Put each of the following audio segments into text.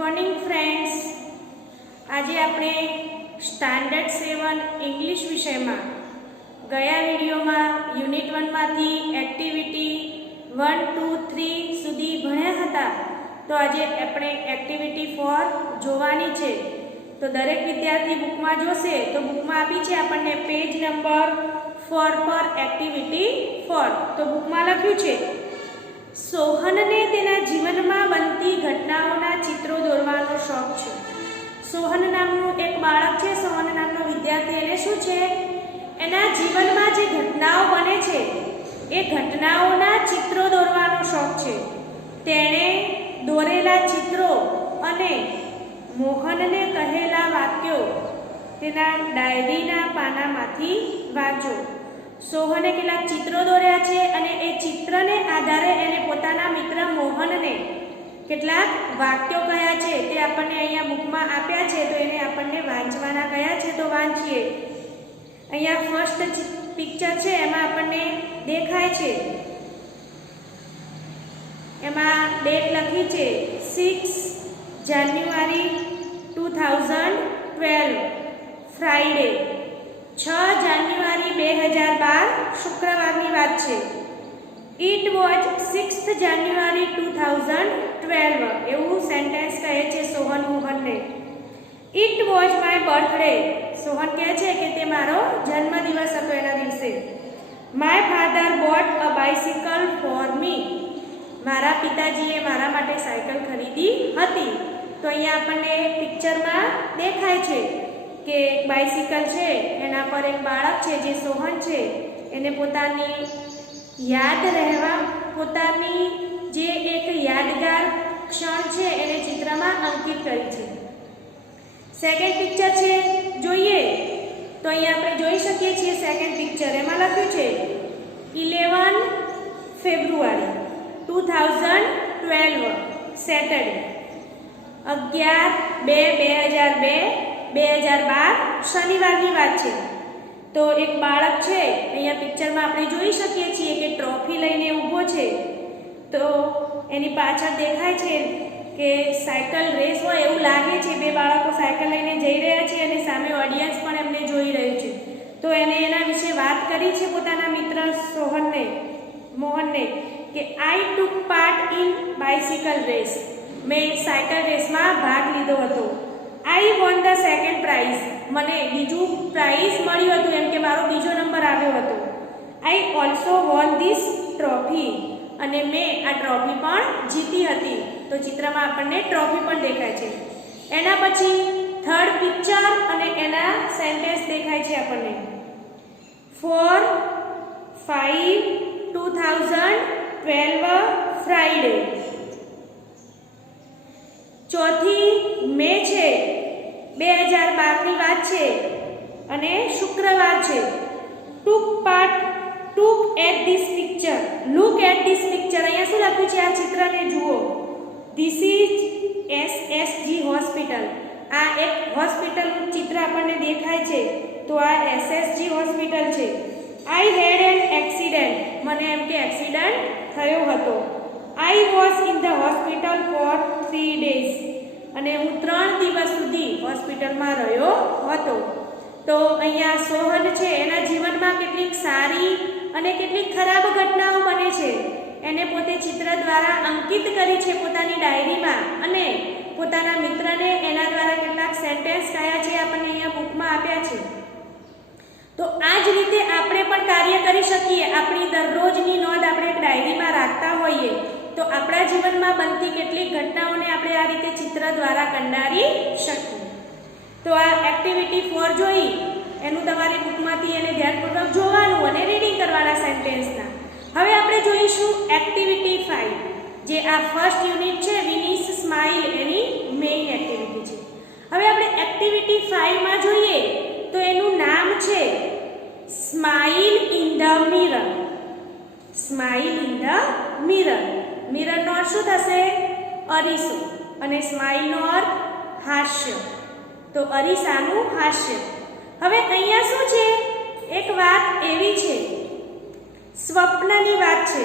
Morning friends, આજે આપણે standard 7 English વિષયમાં ગયા વિડીયોમાં યુનિટ 1 માંથી એક્ટિવિટી 1, 2, 3 સુધી ભણ્યા હતા. તો આજે આપણે એક્ટિવિટી 4 જોવાની છે. તો દરેક વિદ્યાર્થી બુકમાં જોશે તો બુકમાં આપી છે આપણને પેજ નંબર 4 પર એક્ટિવિટી 4. તો બુકમાં લખ્યું છે, સોહનને તેના જીવનમાં બનતી ઘટનાઓના ચિત્રો દોરવાનો શોખ છે. સોહન નામનું એક બાળક છે, સોહન નામનો વિદ્યાર્થી. એને શું છે, એના જીવનમાં જે ઘટનાઓ બને છે એ ઘટનાઓના ચિત્રો દોરવાનો શોખ છે. તેણે દોરેલા ચિત્રો અને મોહનને કહેલા વાક્યો તેના ડાયરીના પાનામાંથી વાંચો. સોહને કેટલાક ચિત્રો દોર્યા છે અને એ ચિત્રને આધારે એને પોતાના મિત્ર મોહનને કેટલાક વાક્યો કહ્યા છે તે આપણને અહીંયા બુકમાં આપ્યા છે. તો એને આપણને વાંચવાના કયા છે, તો વાંચીએ. અહીંયા ફર્સ્ટ પિક્ચર છે, એમાં આપણને દેખાય છે, એમાં ડેટ લખી છે 6 જાન્યુઆરી 2012 ફ્રાઈડે. 6 જાન્યુઆરી 2012 શુક્રવારની વાત છે. ઇટ વોઝ 6th જાન્યુઆરી 2012 એવું સેન્ટેન્સ કહે છે સોહન મોહનને. It was my birthday. Sohan કહે છે કે તે મારો જન્મદિવસ હતો એના દિવસે. My father bought a bicycle for me. મારા પિતાજીએ મારા માટે સાયકલ ખરીદી હતી. તો અહીંયા આપણને પિક્ચરમાં દેખાય છે કે એક બાઇસિકલ છે, એના પર એક બાળક છે જે સોહન છે, એને પોતાની યાદ રહેવા પોતાની જે એક યાદગાર ક્ષણ છે એને ચિત્રમાં અંકિત કરી છે. સેકન્ડ પિક્ચર છે, જોઈએ તો અહીંયા આપણે જોઈ શકીએ છીએ સેકન્ડ પિક્ચર. એમાં લખ્યું છે 11 ફેબ્રુઆરી 2012 સેટરડે. 11/2/2012 શનિવારની વાત છે. તો એક બાળક છે, અહીંયા પિક્ચરમાં આપણે જોઈ શકીએ છીએ કે ટ્રોફી લઈને ઊભો છે. તો એની પાછળ દેખાય છે કે સાયકલ રેસ હોય એવું લાગે છે. બે બાળકો સાયકલ લઈને જઈ રહ્યા છે અને સામે ઓડિયન્સ પણ એમને જોઈ રહ્યું છે. તો એને એના વિશે વાત કરી છે પોતાના મિત્ર મોહનને કે આઈ ટુક પાર્ટ ઇન બાઇસિકલ રેસ. મેં સાયકલ રેસમાં ભાગ લીધો હતો. આઈ વોન ધ સેકન્ડ પ્રાઇઝ. મને બીજું પ્રાઇઝ મળ્યું હતું, એમ કે મારો બીજો નંબર આવ્યો હતો. I also won this trophy. અને મેં આ ટ્રોફી પણ જીતી હતી. તો ચિત્રમાં આપણને ટ્રોફી પણ દેખાય છે. એના પછી થર્ડ પિક્ચર અને એના સેન્ટેન્સ દેખાય છે આપણને 4/5/2012 ફ્રાઈડે. 4 મે છે, 2012 ની વાત છે અને શુક્રવાર છે. Took at this picture. Look at this picture. અહીંયા શું લખ્યું છે, આ ચિત્રને જુઓ. This is SSG hospital. આ એક હોસ્પિટલનું ચિત્ર આપણને દેખાય છે. તો આ એસએસજી હોસ્પિટલ છે. આઈ હેડ એન એક્સિડન્ટ. મને એમ કે એક્સિડન્ટ થયો હતો. I was in the hospital four 3 days. અને હું 3 દિવસ સુધી હોસ્પિટલમાં રહ્યો હતો. તો અહીંયા સોહન છે, એના જીવનમાં કેટલીક સારી અને કેટલીક ખરાબ ઘટનાઓ બને છે. એને પોતે ચિત્ર દ્વારા અંકિત કરી છે પોતાની ડાયરીમાં અને પોતાના મિત્રને એના દ્વારા કેટલાક સેન્ટેન્સ કયા છે આપણને અહીંયા બુકમાં આપ્યા છે. તો આ જ રીતે આપણે પણ કાર્ય કરી શકીએ. આપણી દરરોજની નોંધ આપણે એક ડાયરીમાં રાખતા હોઈએ તો આપણા જીવનમાં બનતી કેટલીક ઘટનાઓને આપણે આ રીતે ચિત્ર દ્વારા કંડારી શકીએ. તો આ એક્ટિવિટી 4 જોઈ, એનું તમારી બુકમાંથી એને ધ્યાનપૂર્વક જોવાનું અને રીડિંગ કરવાના સેન્ટેન્સના. હવે આપણે જોઈશું એક્ટિવિટી 5, જે આ ફર્સ્ટ યુનિટ છે વિનીસ સ્માઇલ, એની મેઇન એક્ટિવિટી છે. હવે આપણે એક્ટિવિટી 5 માં જોઈએ તો એનું નામ છે smile in the mirror. Smile in the mirror. મિરરનો અર્થ શું થશે, અરીસો, અને સ્માઇલનો અર્થ હાસ્ય. તો અરીસાનું હાસ્ય. હવે અહીંયા શું છે, એક વાત એવી છે, સ્વપ્નની વાત છે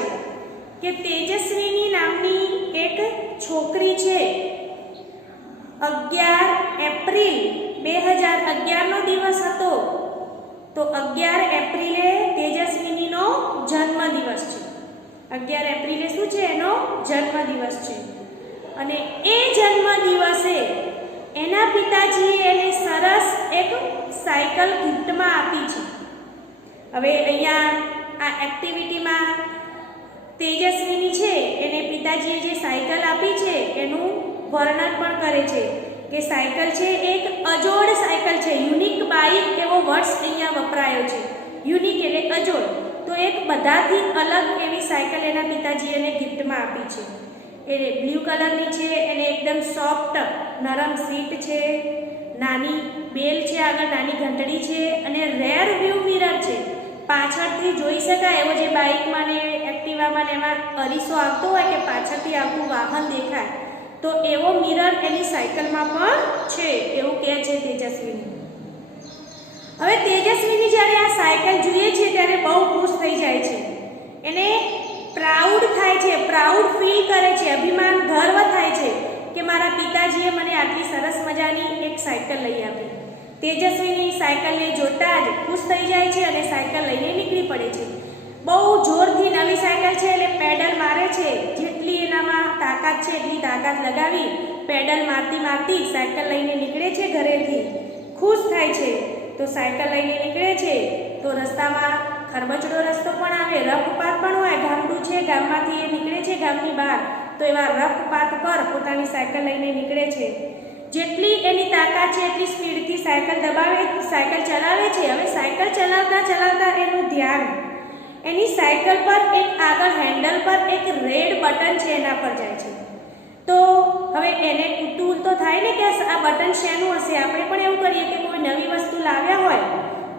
કે તેજસ્વીની નામની એક છોકરી છે 11 એપ્રિલ 2011નો દિવસ હતો. તો 11 એપ્રિલે તેજસ્વીનીનો જન્મદિવસ છે. 11 એપ્રિલે શું છે? એનો જન્મદિવસ છે. અને એ જન્મદિવસે એના પિતાજીએ એને સરસ એક સાયકલ ગિફ્ટમાં આપી છે. હવે અહીંયા આ એક્ટિવિટીમાં તેજસ્વીની છે એને પિતાજીએ જે સાયકલ આપી છે એનું વર્ણન પણ કરે છે કે સાયકલ છે એક અજોડ સાયકલ છે. યુનિક બાઇક એવો વર્ડ અહીંયા વપરાયો છે. યુનિક એટલે અજોડ. તો એક બધાથી અલગ એવી સાયકલ એના પિતાજીએ એને ગિફ્ટમાં આપી છે. એ બ્લુ કલરની છે. એને એકદમ સોફ્ટ નરમ સીટ છે, નાની બેલ છે, આગળ નાની ઘંટડી છે અને રેર વ્યૂ મિરર છે. પાછળથી જોઈ શકાય એવો જે બાઇકમાં ને એક્ટિવામાં ને એમાં અરીસો આવતો હોય કે પાછળથી આવતું વાહન દેખાય તો એવો મિરર એની સાયકલમાં પણ છે એવું કહે છે તેજસ્વીની. હવે તેજસ્વીની જ્યારે આ સાયકલ જોઈએ છે ત્યારે બહુ ખુશ થઈ જાય છે. એને પ્રાઉડ થાય છે, પ્રાઉડ ફીલ કરે છે, અભિમાન ગર્વ થાય છે કે મારા પિતાજીએ મને આટલી સરસ મજાની એક સાયકલ લઈ આપી. તેજસ્વીની સાયકલને જોતા જ ખુશ થઈ જાય છે અને સાયકલ લઈને નીકળી પડે છે. બહુ જોરથી નવી સાયકલ છે એટલે પેડલ મારે છે. જેટલી એનામાં તાકાત છે એટલી તાકાત લગાવી પેડલ મારતી મારતી સાયકલ લઈને નીકળે છે ઘરેથી. ખુશ થાય છે તો સાયકલ લઈને નીકળે છે તો રસ્તામાં ખરબચડો રસ્તો પણ આવે, રફ પાથ પણ હોય, ગામડું છે, ગામમાંથી એ નીકળે છે ગામની બહાર તો એવા રફ પાથ પર પોતાની સાયકલ લઈને નીકળે છે. જેટલી એની તાકાત છે એટલી સ્પીડથી સાયકલ દબાવે, સાયકલ ચલાવે છે. હવે સાયકલ ચલાવતા ચલાવતા એનું ધ્યાન એની સાયકલ પર એક આગળ હેન્ડલ પર એક રેડ બટન છે એના પર જાય છે. તો હવે એને કુતૂહલ તો થાય ને કે આ બટન શેનું હશે. આપણે પણ એવું કરીએ કે કોઈ નવી વસ્તુ લાવ્યા હોય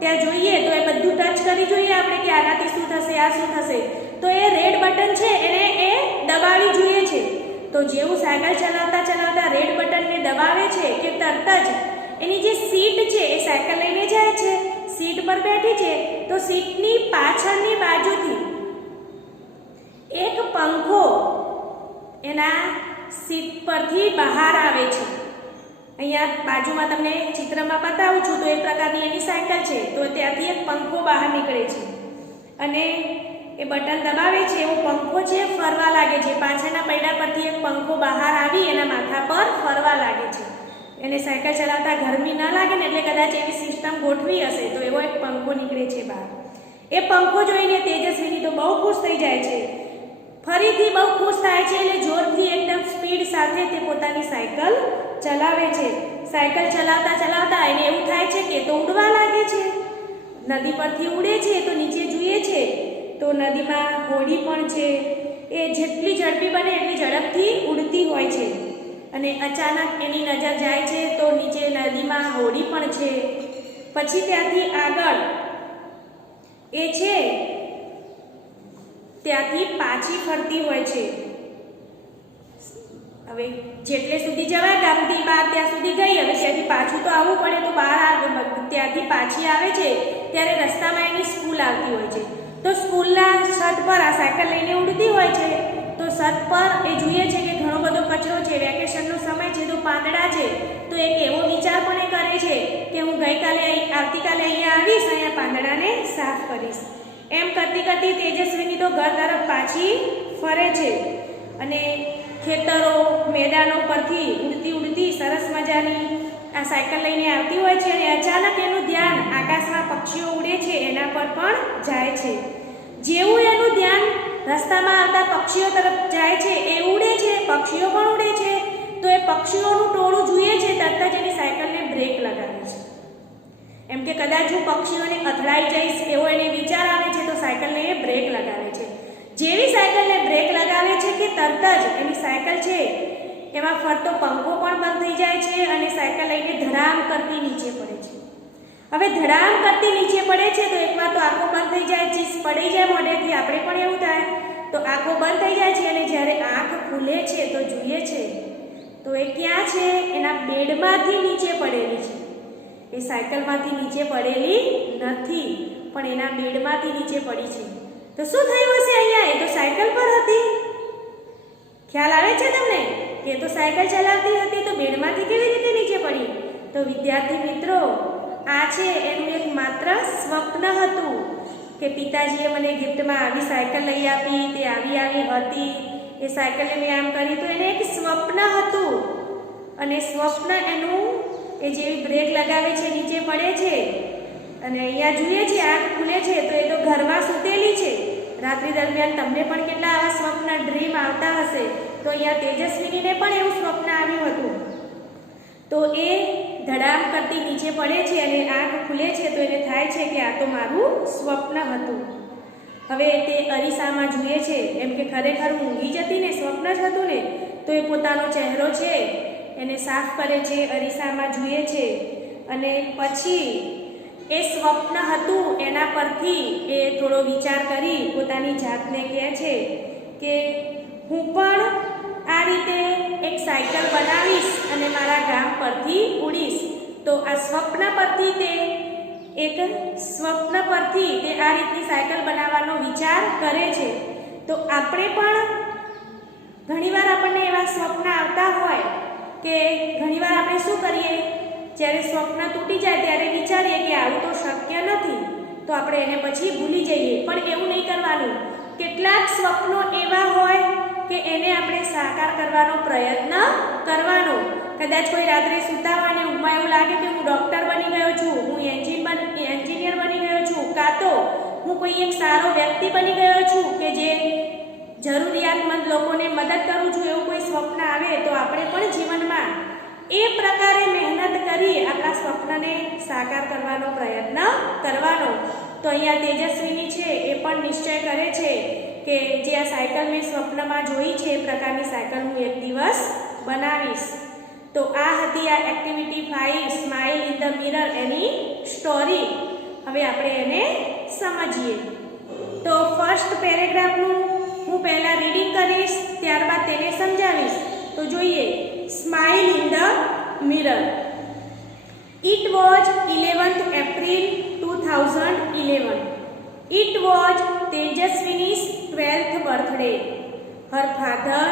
ત્યાં જોઈએ તો એ બધું ટચ કરી જોઈએ આપણે કે આનાથી શું થશે, આ શું થશે. તો એ રેડ બટન છે એને એ દબાવી જોઈએ છે. તો જેવું સાયકલ ચલાવતા ચલાવતા રેડ બટનને દબાવે છે કે તરત જ એની જે સીટ છે એ સાયકલ લઈને જાય છે. સીટ પર બેઠી છે તો સીટની પાછળની બાજુથી એક પંખો એના સીટ પરથી બહાર આવે છે. અહીંયા બાજુમાં તમને ચિત્રમાં બતાવું છું તો એ પ્રકારની એની સાયકલ છે. તો ત્યાંથી એક પંખો બહાર નીકળે છે અને એ બટન દબાવે છે એવો પંખો છે ફરવા લાગે છે. પાછળના પૈડા પરથી એક પંખો બહાર આવી એના માથા પર ફરવા લાગે છે. એને સાયકલ ચલાવતા ગરમી ન લાગે ને એટલે કદાચ એવી સિસ્ટમ ગોઠવી હશે તો એવો એક પંખો નીકળે છે બહાર. એ પંખો જોઈને તેજસ્વીની તો બહુ ખુશ થઈ જાય છે. ફરીથી બહુ ખુશ થાય છે એટલે જોરથી એકદમ સ્પીડ સાથે તે પોતાની સાયકલ ચલાવે છે. સાયકલ ચલાવતા ચલાવતા એને એવું થાય છે કે તો ઉડવા લાગે છે. નદી પરથી ઉડે છે તો નીચે જોઈએ છે તો નદીમાં હોડી પણ છે. એ જેટલી ઝડપી બને એટલી ઝડપથી ઉડતી હોય છે અને અચાનક એની નજર જાય છે તો નીચે નદીમાં હોડી પણ છે. પછી ત્યાંથી આગળ એ છે ત્યાંથી પાછી ફરતી હોય છે. હવે જેટલે સુધી જવાય ગામથી બહાર ત્યાં સુધી ગઈ. હવે ત્યાંથી પાછું તો આવવું પડે તો બહાર ત્યાંથી પાછી આવે છે ત્યારે રસ્તામાં એની સ્કૂલ આવતી હોય છે. તો સ્કૂલના છત પર આ સાયકલ લઈને ઉડતી હોય છે. તો છત પર એ જોઈએ છે કે ઘણો બધો કચરો છે, વેકેશનનો સમય છે તો પાંદડા છે. તો એક એવો વિચાર પણ એ કરે છે કે હું આવતીકાલે અહીંયા આવીશ, અહીંયા પાંદડાને સાફ કરીશ. એમ કરતી કરતી તેજસ્વીની તો ઘર તરફ પાછી ફરે છે અને ખેતરો મેદાનો પરથી ઉડતી ઉડતી સરસ મજાની આ સાયકલ લઈને આવતી હોય છે અને અચાનક એનું ધ્યાન આકાશમાં પક્ષીઓ ઉડે છે એના પર પણ જાય છે. જેવું એનું ધ્યાન રસ્તામાં આવતા પક્ષીઓ તરફ જાય છે એ ઉડે છે, પક્ષીઓ પણ ઉડે છે. તો એ પક્ષીઓનું ટોળું જોઈએ છે તરત જ એની સાયકલને બ્રેક લગાવે છે. એમ કે કદાચ હું પક્ષીઓને અથડાઈ જઈશ એવો એને વિચાર આવે છે તો સાયકલને એ બ્રેક લગાવે છે. જેવી સાયકલને બ્રેક લગાવે છે કે તરત જ એની સાયકલ છે એમાં ફરતો પંખો પણ બંધ થઈ જાય છે અને સાયકલ લઈને ધડામ કરતી નીચે પડે છે. હવે ધડામ કરતી નીચે પડે છે તો એકવાર તો આંખો બંધ થઈ જાય, ચીસ પડી જાય મોઢેથી. આપણે પણ એવું થાય તો આંખો બંધ થઈ જાય છે અને જ્યારે આંખ ખુલે છે તો જોઈએ છે તો એ ક્યાં છે? એના બેડમાંથી નીચે પડેલી છે. એ સાયકલમાંથી નીચે પડેલી નથી પણ એના બેડમાંથી નીચે પડી છે. તો શું થયું હશે અહીંયા? એ તો સાયકલ પર હતી. ખ્યાલ આવે છે તમને? એ તો સાયકલ ચલાવતી હતી તો બેડમાંથી કેવી રીતે નીચે પડી? તો વિદ્યાર્થી મિત્રો, આ છે એનું એક માત્ર સ્વપ્ન હતું કે પિતાજીએ મને ગિફ્ટમાં આવી સાયકલ લઈ આપી, તે આવી હતી, એ સાયકલને મેં આમ કરી, તો એને એક સ્વપ્ન હતું. અને સ્વપ્ન એનું એ જેવી બ્રેક લગાવે છે નીચે પડે છે અને અહીંયા જોઈએ છે આંખ ખુલે છે તો એ તો ઘરમાં સૂતેલી છે. રાત્રિ દરમિયાન તમને પણ કેટલા આવા સ્વપ્ન ડ્રીમ આવતા હશે. તો અહીંયા તેજસ્વીનીને પણ એવું સ્વપ્ન આવ્યું હતું. તો એ ધડામ કરતી નીચે પડે છે અને આંખ ખુલે છે તો એને થાય છે કે આ તો મારું સ્વપ્ન હતું. હવે તે અરીસામાં જુએ છે, એમ કે ખરેખર ઊંઘી જતી ને, સ્વપ્ન જ હતું ને. તો એ પોતાનો ચહેરો છે એને સાફ કરે છે, અરીસામાં જુએ છે અને પછી એ સ્વપ્ન હતું એના પરથી એ થોડો વિચાર કરી પોતાની જાતને કહે છે કે હું પણ આ રીતે એક સાયકલ બનાવીશ અને મારા ગામ પરથી ઉડીશ. તો આ સ્વપ્ન પરથી તે આ રીતની સાયકલ બનાવવાનો વિચાર કરે છે. તો આપણે પણ ઘણીવાર આપણને એવા સ્વપ્ન આવતા હોય કે ઘણીવાર આપણે શું કરીએ, જ્યારે સ્વપ્ન તૂટી જાય ત્યારે વિચારીએ કે આવું તો શક્ય નથી, તો આપણે એને પછી ભૂલી જઈએ. પણ એવું નહીં કરવાનું. કેટલાક સ્વપ્નો એવા હોય કે એને આપણે સાકાર કરવાનો પ્રયત્ન કરવાનો. કદાચ કોઈ રાત્રે સૂતા હોય અને ઊંઘમાં એવું લાગે કે હું ડૉક્ટર બની ગયો છું, હું એન્જિનિયર બની ગયો છું, કાં તો હું કોઈ એક સારો વ્યક્તિ બની ગયો છું કે જે જરૂરિયાતમંદ લોકોને મદદ કરું છું, એવું કોઈ સ્વપ્ન આવે તો આપણે પણ જીવનમાં એ પ્રકારે મહેનત કરી આપણા સ્વપ્નને સાકાર કરવાનો પ્રયત્ન કરવાનો. તો અહીંયા તેજસ્વીની છે એ પણ નિશ્ચય કરે છે કે જે આ સાયકલ મેં સ્વપ્નમાં જોઈ છે એ પ્રકારની સાયકલ હું એક દિવસ બનાવીશ. તો આ હતી આ activity 5 smile in the mirror any story. હવે આપણે એને સમજીએ. તો ફર્સ્ટ પેરેગ્રાફનું હું પહેલાં રીડિંગ કરીશ, ત્યારબાદ તેને સમજાવીશ. તો જોઈએ, smile in the mirror. It was 11th April 2011. It was Tejaswini's 12th birthday. Her father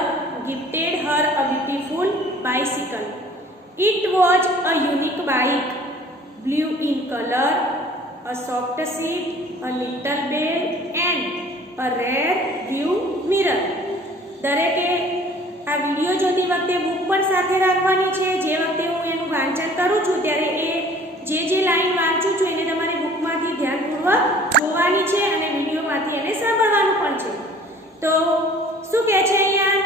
gifted her a beautiful bicycle. It was a unique bike, blue in color, a soft seat, a little bell and a rear view mirror. દરેકે આ video જોતી વખતે book પણ સાથે રાખવાની છે. જે વખતે હું એનું વાંચન કરું છું ત્યારે એ જે લાઈન વાંચું છું એને તમારે બુકમાંથી ધ્યાનપૂર્વક જોવાની છે અને વિડીયોમાંથી એને સાંભળવાનું પણ છે. તો શું કહે છે અહીંયા?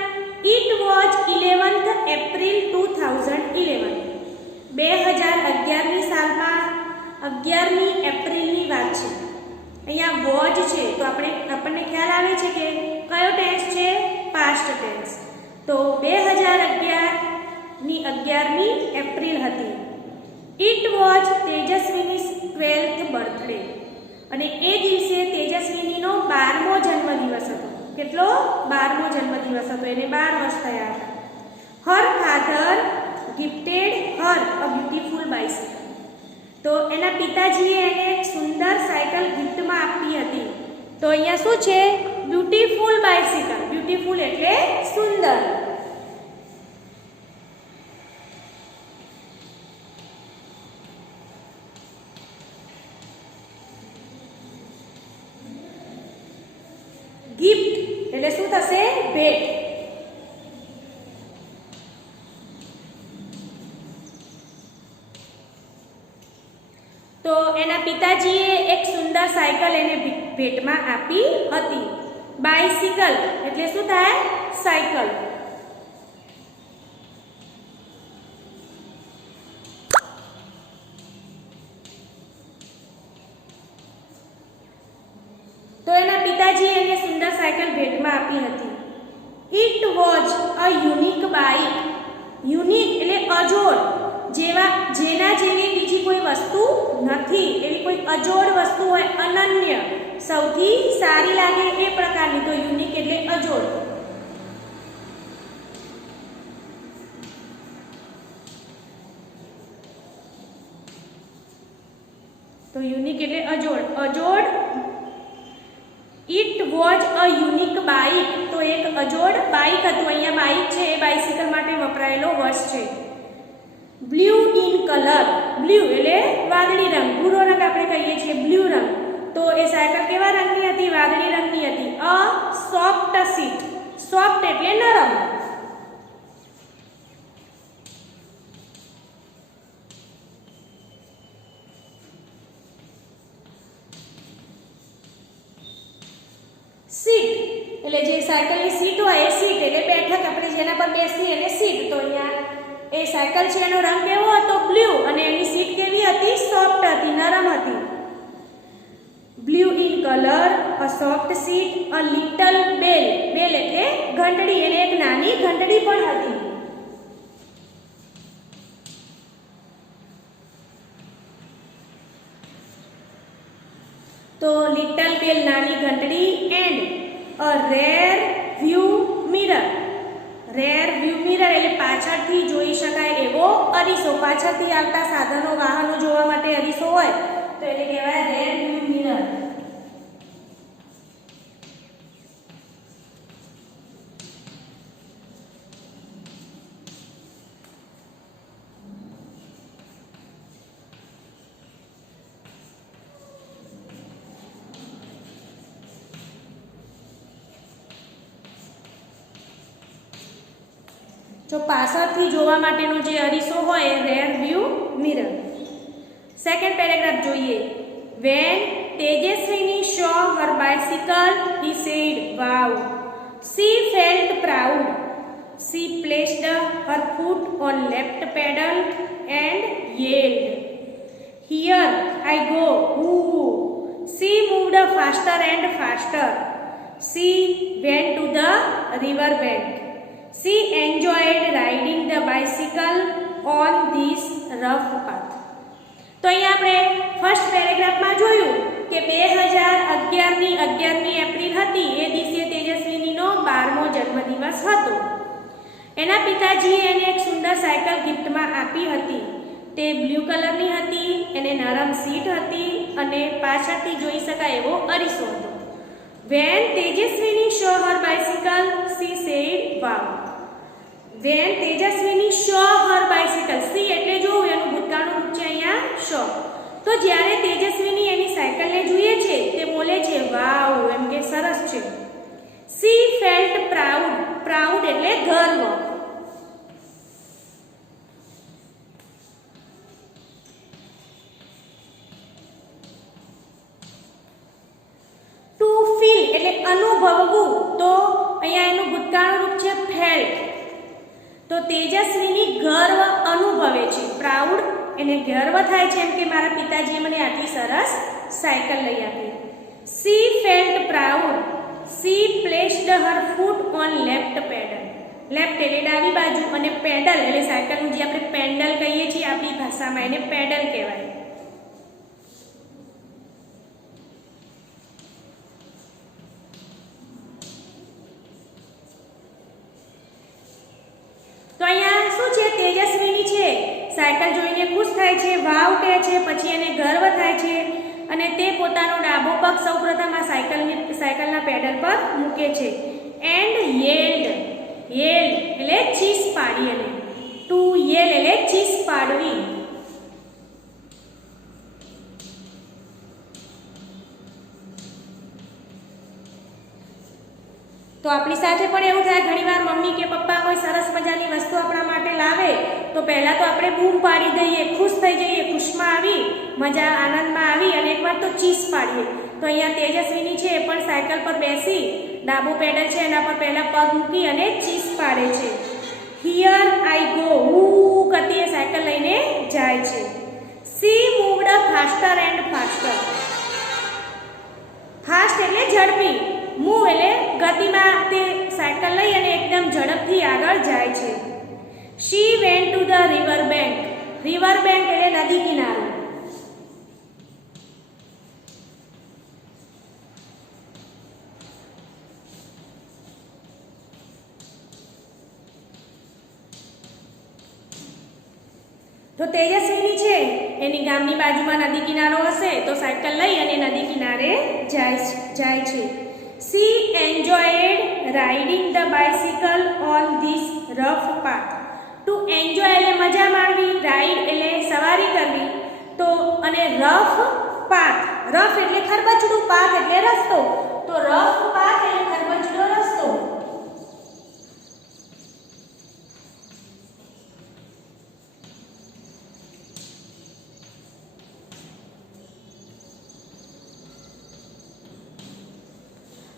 It was 11th April 2011. 2011ની સાલમાં 11મી એપ્રિલની વાત છે. અહીંયા વોઝ છે તો આપણને ખ્યાલ આવે છે કે કયો ટેન્સ છે? Past tense. તો 2011ની 11મી એપ્રિલ હતી. ઇટ વોઝ તેજસ્વીની 12th બર્થડે. અને એ દિવસે તેજસ્વીનીનો 12મો જન્મદિવસ હતો. કેટલો? 12મો જન્મદિવસ હતો. એને 12 વર્ષ થયા હતા. Her father gifted her a beautiful bicycle. તો એના પિતાજીએ એને એક સુંદર સાયકલ ગિફ્ટમાં આપી હતી. તો અહીંયા શું છે? Beautiful bicycle. બ્યુટીફુલ એટલે સુંદર. ગિફ્ટ એટલે શું થશે? ભેટ. તો એના પિતાજીએ એક સુંદર સાયકલ એને ભેટમાં આપી હતી. બાઇસિકલ એટલે શું થાય? સાયકલ. તો એના પિતાજીએ એને સુંદર સાયકલ ભેટમાં આપી હતી. It was a unique bike. Unique એટલે અજોડ, જેના જેવી બીજી કોઈ વસ્તુ નથી. એવી કોઈ અજોડ વસ્તુ હોય, અનન્ય, સૌથી સારી લાગે એ પ્રકારની. તો યુનિક એટલે અજોડ. તો યુનિક એટલે અજોડ. It was a unique bike. તો એક અજોડ બાઇક હતું. અહીંયા બાઇક છે એ બાઇસિકલ માટે વપરાયેલો વર્ષ છે. બ્લુ ઇન કલર, બ્લુ એટલે વાદળી રંગ, ભૂરો રંગ આપણે કહીએ છીએ બ્લુ રંગ. તો એ સાયકલ કેવા રંગની હતી? વાદળી રંગની હતી. અ સોફ્ટ સીટ, સોફ્ટ એટલે નરમ. સીટ એટલે જે સાયકલની સીટ હોય એ સીટ એટલે બેઠક, આપણે જેના પર બેસીએ એને સીટ. તો અહીંયા એ સાયકલ છે એનો રંગ કેવો હતો? બ્લુ. અને એની સીટ કેવી હતી? સોફ્ટ હતી, નરમ હતી. Blue in colour, a soft seat, a little bell, bell એટલે ઘંટડી, એને એક નાની ઘંટડી પણ હતી. તો લિટલ બેલ નાની ઘંટડી and a rare view mirror, rare view mirror એટલે પાછળથી જોઈ શકાય એવો અરીસો. પાછળથી આવતા સાધનો વાહનો જોવા માટે અરીસો હોય તો એને કહેવાય રેર વ્યૂ મિરર. જો પાછળથી જોવા માટેનો જે અરીસો હોય rare view mirror. Second paragraph જોઈએ. When Tejaswini saw her bicycle, he said, "Wow." She felt proud. She placed her foot on left pedal and yelled, "Here I go, woo." She moved faster and faster. She went to the river bank. She enjoyed riding the bicycle on this rough path. તો અહીંયા આપણે first પેરેગ્રાફમાં જોયું કે 2011ની 11મી April હતી એ દિવસે તેજસ્વીનીનો 12મો જન્મદિવસ હતો. એના પિતાજીએ એને એક સુંદર સાયકલ ગિફ્ટમાં આપી હતી. તે બ્લુ કલરની હતી, એને નરમ સીટ હતી અને પાછળથી જોઈ શકાય એવો અરીસો હતો. When Tejaswini saw her bicycle, she said, "Wow." When Tejaswini saw her bicycle, see એટલે જોવું, એનું ભૂતકાળનું રૂપ છે અહીંયા saw. તો જ્યારે તેજસ્વીની એની સાયકલને જોઈએ છે તે બોલે છે વાવ, એમ કે સરસ છે. She felt proud, proud એટલે ગર્વ. To feel એટલે અનુભવવું, તો અહીંયા એનું ભૂતકાળનું રૂપ છે felt. તો તેજસ્વીની ગર્વ અનુભવે છે. પ્રાઉડ એને ગર્વ થાય છે એમ કે મારા પિતાજીએ મને આટલી સરસ સાયકલ લઈ આપી. She felt proud. She placed her foot on left pedal. Left એટલે ડાબી બાજુ અને પેડલ એટલે સાયકલનું જે આપણે પેન્ડલ કહીએ છીએ આપણી ભાષામાં એને પેડલ કહેવાય. તો અહીંયા શું છે? તેજસ્વીની છે સાયકલ જોઈને ખુશ થાય છે, વાવ કહે છે, પછી એને ગર્વ થાય છે અને તે પોતાનો ડાબો પગ સૌપ્રથમ આ સાયકલના પેડલ પર મૂકે છે. એન્ડ યેલ્ડ, યેલ્ડ એટલે ચીસ પાડી, અને ટુ યેલ એટલે ચીસ પાડવી. તો આપણી સાથે પણ એવું થાય ઘણીવાર મમ્મી કે પપ્પા કોઈ સરસ મજાની વસ્તુ આપણા માટે લાવે તો પહેલા તો આપણે બૂમ પાડી દઈએ, ખુશ થઈ જઈએ, ખુશમાં આવી, મજા આનંદમાં આવી અને એકવાર તો ચીસ પાડીએ. તો અહીંયા તેજસ્વીની છે એ પણ સાયકલ પર બેસી ડાબો પેડલ છે એના પર પહેલા પગ મૂકી અને ચીસ પાડે છે. હિયર આઈ ગો, હું કરતી એ સાયકલ લઈને જાય છે. She moved faster and faster. Fast એટલે ઝડપી, મૂવ એટલે ગતિમાં તે સાયકલ લઈ અને એકદમ ઝડપથી આગળ જાય છે. She went to the river bank. River bank એટલે નદી કિનારો. તો તેજસ્વીની છે એની ગામની બાજુમાં નદી કિનારો હશે તો સાયકલ લઈ અને નદી કિનારે જાય છે. C enjoyed riding the bicycle on this rough path. Two enjoy એટલે મજા માણવી, રાઇડ એટલે સવારી કરવી, તો અને રફ પાથ, રફ એટલે ખરબચડું, પાથ એટલે રસ્તો, તો રફ પાથ એટલે ખરબચડો રસ્તો.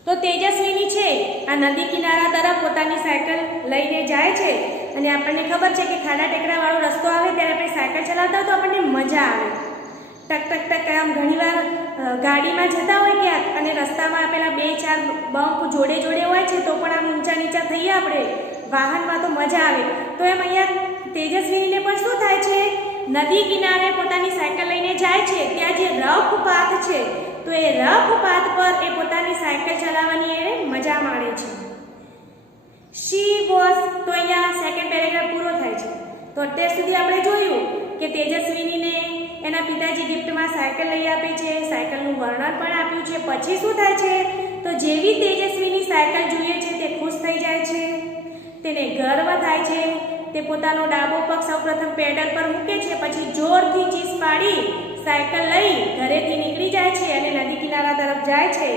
તો તેજસ્વીની છે આ નદી કિનારા તરફ પોતાની સાયકલ લઈને જાય છે અને આપણને ખબર છે કે ખાડા ટેકરાવાળો રસ્તો આવે ત્યારે આપણે સાયકલ ચલાવતા હોય તો આપણને મજા આવે. ટક ટક ટક આમ ઘણીવાર ગાડીમાં જતા હોય ક્યાંક અને રસ્તામાં પેલા 2-4 બમ્પ જોડે જોડે હોય છે તો પણ આમ ઊંચા નીચા થઈએ આપણે વાહનમાં તો મજા આવે. તો એમ અહીંયા તેજસ્વીને પણ શું થાય છે, નદી કિનારે પોતાની સાયકલ લઈને જાય છે, ત્યાં જે રફ પાથ છે તો એ રફ પાથ પર એ પોતાની સાયકલ ચલાવવાની એ મજા માણે છે. શી વોઝ, તો અહીંયા સેકન્ડ પેરેગ્રાફ પૂરો થાય છે. તો અત્યાર સુધી આપણે જોયું કે તેજસ્વીનીને એના પિતાજી ગિફ્ટમાં સાયકલ લઈ આપે છે, સાયકલનું વર્ણન પણ આપ્યું છે. પછી શું થાય છે, તો જેવી તેજસ્વીની સાયકલ જોઈએ છે તે ખુશ થઈ જાય છે, તેને ગર્વ થાય છે, તે પોતાનો ડાબો પગ સૌપ્રથમ પેડલ પર મૂકે છે, પછી જોરથી ચીસ પાડી સાયકલ લઈ ઘરેથી નીકળી જાય છે અને નદી કિનારા તરફ જાય છે.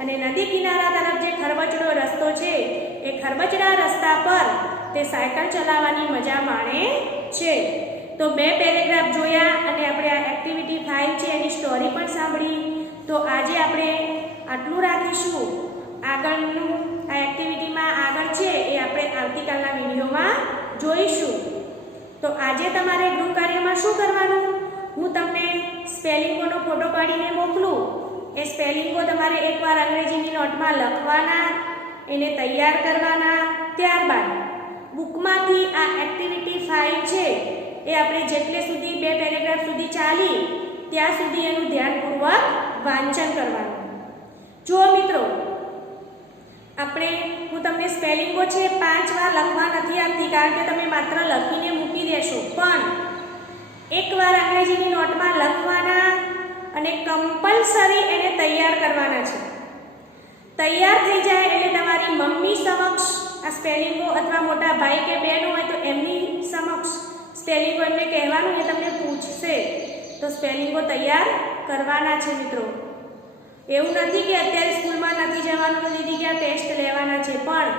અને નદી કિનારા તરફ જે ખરબચડો રસ્તો છે એ ખરબચડા રસ્તા પર તે સાયકલ ચલાવવાની મજા માણે છે. તો 2 પેરેગ્રાફ જોયા અને આપણે આ એક્ટિવિટી 5 છે એની સ્ટોરી પણ સાંભળી. તો આજે આપણે આટલું રાખીશું. આગળનું આ એક્ટિવિટીમાં આગળ છે એ આપણે આવતીકાલના વિડીયોમાં જોઈશું. તો આજે તમારે ગૃહ કાર્યમાં શું કરવાનું, હું તમને સ્પેલિંગોનો ફોટો પાડીને મોકલું. એ સ્પેલિંગો તમારે એકવાર અંગ્રેજીની નોટમાં લખવાના, એને તૈયાર કરવાના. ત્યારબાદ બુકમાંથી આ એક્ટિવિટી 5 છે એ આપણે જેટલે સુધી 2 પેરેગ્રાફ સુધી ચાલી ત્યાં સુધી એનું ધ્યાનપૂર્વક વાંચન કરવાનું. જો મિત્રો, હું તમને સ્પેલિંગો છે 5 વાર લખવા નથી આપતી કારણ કે તમે માત્ર લખીને મૂકી દેશો, પણ એકવાર અંગ્રેજીની નોટમાં લખવાના અને કમ્પલસરી એને તૈયાર કરવાના છે. તૈયાર થઈ જાય એટલે તમારી મમ્મી સમક્ષ આ સ્પેલિંગો અથવા મોટા ભાઈ કે બહેન હોય તો એમની સમક્ષ સ્પેલિંગો એમને કહેવાનું, એ તમને પૂછશે તો સ્પેલિંગો તૈયાર કરવાના છે. મિત્રો, એવું નથી કે અત્યારે સ્કૂલમાં નથી જવાનું તો દીદી કે આ ટેસ્ટ લેવાના છે, પણ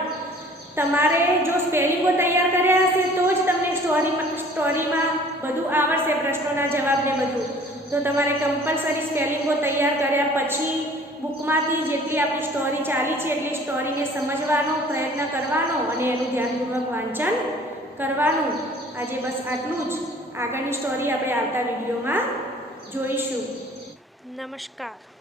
તમારે જો સ્પેલિંગો તૈયાર કર્યા હશે તો જ તમને સ્ટોરીમાં બધું આવડશે, પ્રશ્નોના જવાબ ને બધું. તો તમારે કમ્પલસરી સ્પેલિંગો તૈયાર કર્યા પછી બુકમાંથી જેટલી આપણી સ્ટોરી ચાલી છે એટલી સ્ટોરીને સમજવાનો પ્રયત્ન કરવાનો અને એનું ધ્યાનપૂર્વક વાંચન કરવાનું. આજે બસ આટલું જ. આગળની સ્ટોરી આપણે આવતા વિડીયોમાં જોઈશું. નમસ્કાર.